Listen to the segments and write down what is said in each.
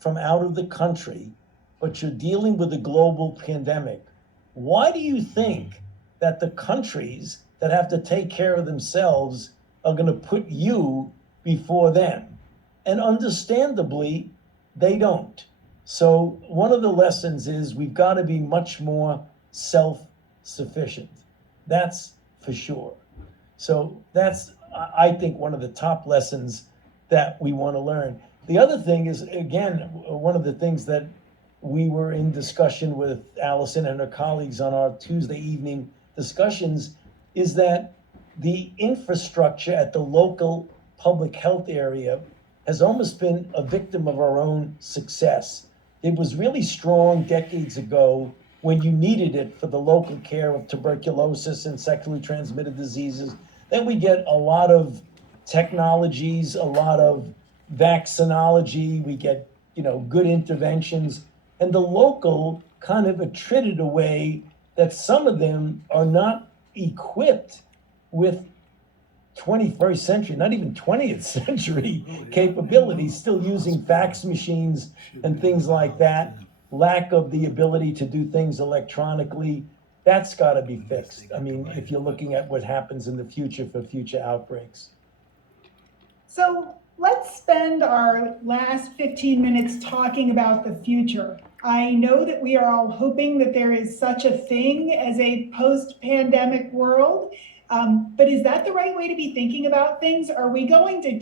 from out of the country, but you're dealing with a global pandemic. Why do you think that the countries that have to take care of themselves are going to put you before them? And understandably, they don't. So, one of the lessons is we've got to be much more self sufficient. That's for sure. So, that's, I think, one of the top lessons that we want to learn. The other thing is, again, one of the things that we were in discussion with Allison and her colleagues on our Tuesday evening discussions is that the infrastructure at the local public health area has almost been a victim of our own success. It was really strong decades ago when you needed it for the local care of tuberculosis and sexually transmitted diseases. Then we get a lot of technologies, a lot of vaccinology, we get, good interventions, and the local kind of attrited away that some of them are not equipped with 21st century, not even 20th century capabilities, still using fax machines and things like that, lack of the ability to do things electronically. That's got to be fixed. I mean, if you're looking at what happens in the future for future outbreaks. So let's spend our last 15 minutes talking about the future. I know that we are all hoping that there is such a thing as a post-pandemic world, but is that the right way to be thinking about things? Are we going to,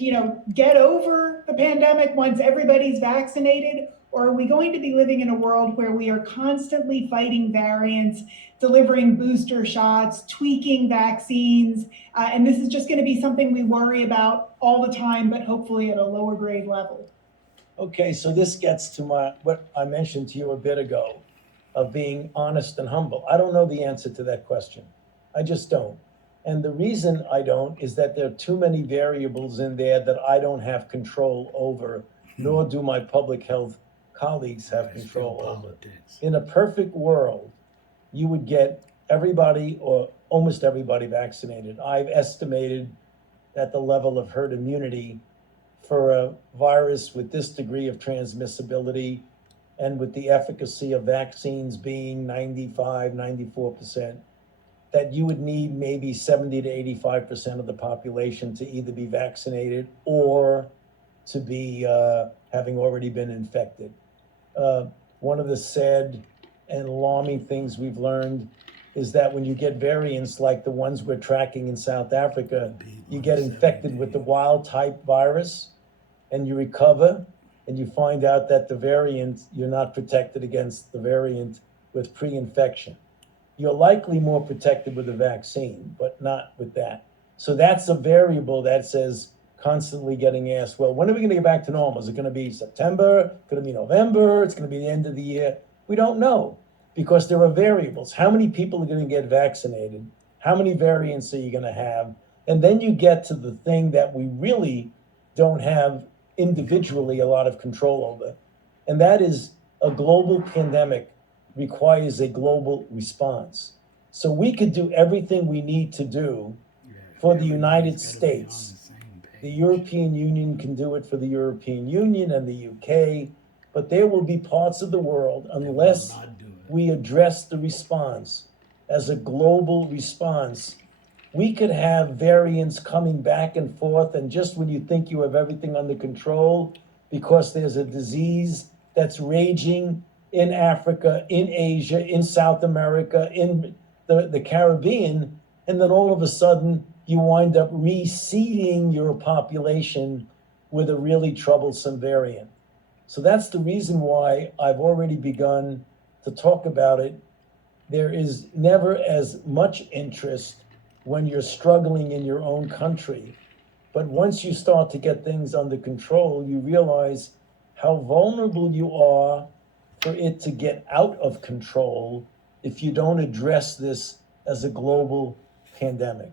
get over the pandemic once everybody's vaccinated? Or are we going to be living in a world where we are constantly fighting variants, delivering booster shots, tweaking vaccines, and this is just going to be something we worry about all the time, but hopefully at a lower grade level? Okay, so this gets to what I mentioned to you a bit ago of being honest and humble. I don't know the answer to that question. I just don't. And the reason I don't is that there are too many variables in there that I don't have control over, nor do my public health colleagues have control over. In a perfect world, you would get everybody or almost everybody vaccinated. I've estimated that the level of herd immunity for a virus with this degree of transmissibility and with the efficacy of vaccines being 95, 94%, that you would need maybe 70 to 85% of the population to either be vaccinated or to be having already been infected. One of the sad and alarming things we've learned is that when you get variants like the ones we're tracking in South Africa, you get infected with the wild type virus and you recover and you find out that the variant, you're not protected against the variant with pre-infection. You're likely more protected with a vaccine, but not with that. So that's a variable that says constantly getting asked, well, when are we going to get back to normal? Is it going to be September? Going to be November? It's going to be the end of the year? We don't know because there are variables. How many people are going to get vaccinated? How many variants are you going to have? And then you get to the thing that we really don't have individually a lot of control over. And that is a global pandemic requires a global response. So we could do everything we need to do for the United States. The European Union can do it for the European Union and the UK, but there will be parts of the world, unless we address the response as a global response, we could have variants coming back and forth, and just when you think you have everything under control, because there's a disease that's raging in Africa, in Asia, in South America, in the Caribbean, and then all of a sudden you wind up reseeding your population with a really troublesome variant. So that's the reason why I've already begun to talk about it. There is never as much interest when you're struggling in your own country. But once you start to get things under control, you realize how vulnerable you are for it to get out of control if you don't address this as a global pandemic.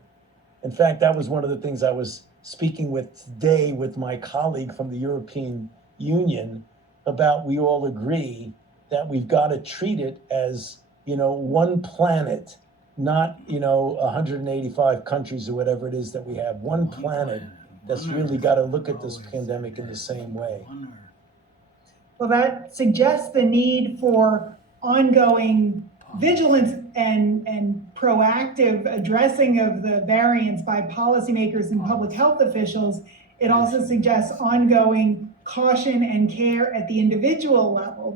In fact, that was one of the things I was speaking with today with my colleague from the European Union about. We all agree that we've got to treat it as, one planet, not, 185 countries or whatever it is that we have. One planet that's really got to look at this pandemic in the same way. Well, that suggests the need for ongoing vigilance and proactive addressing of the variants by policymakers and public health officials. It also suggests ongoing caution and care at the individual level.